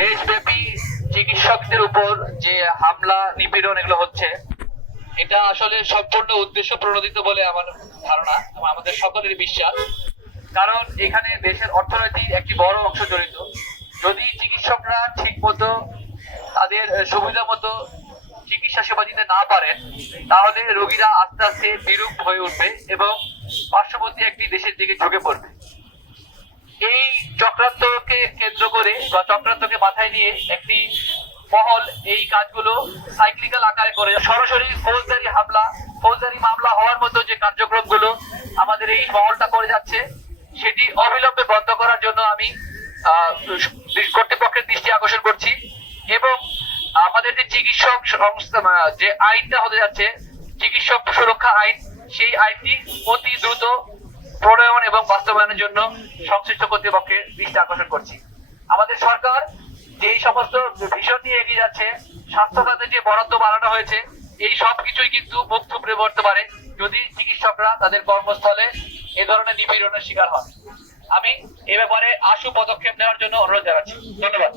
দেশব্যাপী চিকিৎসকদের উপর যে হামলা নিপীড়ন এগুলো হচ্ছে, এটা আসলে সম্পূর্ণ উদ্দেশ্য প্রণোদিত বলে আমার ধারণা এবং আমাদের সকলের বিশ্বাস। কারণ এখানে দেশের অর্থনীতির একটি বড় অংশ জড়িত। যদি চিকিৎসকরা ঠিক মতো তাদের সুবিধা মতো চিকিৎসা সেবা দিতে না পারেন, তাহলে রোগীরা আস্তে আস্তে বিরূপ হয়ে উঠবে এবং পার্শ্ববর্তী একটি দেশের দিকে ঝুঁকে পড়বে। এই চক্রান্তকে কেন্দ্র করে বা চক্রান্তকে মাথায় নিয়ে একটি মহল এই কাজগুলো সাইক্লিক্যাল আকারে করে সরাসরি ফৌজদারি হামলা, ফৌজদারি মামলা হওয়ার মতো যে কার্যক্রমগুলো আমাদের এই মহলটা করে যাচ্ছে, সেটি অবিলম্বে বন্ধ করার জন্য আমি কর্তৃপক্ষের দৃষ্টি আকর্ষণ করছি। এবং আমাদের যে চিকিৎসক সংস্থা যে আইনটা হতে যাচ্ছে, চিকিৎসক সুরক্ষা আইন, সেই আইনটি অতি দ্রুত প্রণয়ন এবং বাস্তবায়নের জন্য সংশ্লিষ্ট কর্তৃপক্ষের দৃষ্টি আকর্ষণ করছি। আমাদের সরকার যে সমস্ত ভিশন নিয়ে এগিয়ে যাচ্ছে, স্বাস্থ্য খাতে যে বরাদ্দ বাড়ানো হয়েছে, এই সব কিছুই কিন্তু মুখ থুবড়ে পড়তে পারে যদি চিকিৎসকরা তাদের কর্মস্থলে এ ধরনের নিপীড়নের শিকার হন। আমি এ ব্যাপারে আশু পদক্ষেপ নেওয়ার জন্য অনুরোধ জানাচ্ছি। ধন্যবাদ।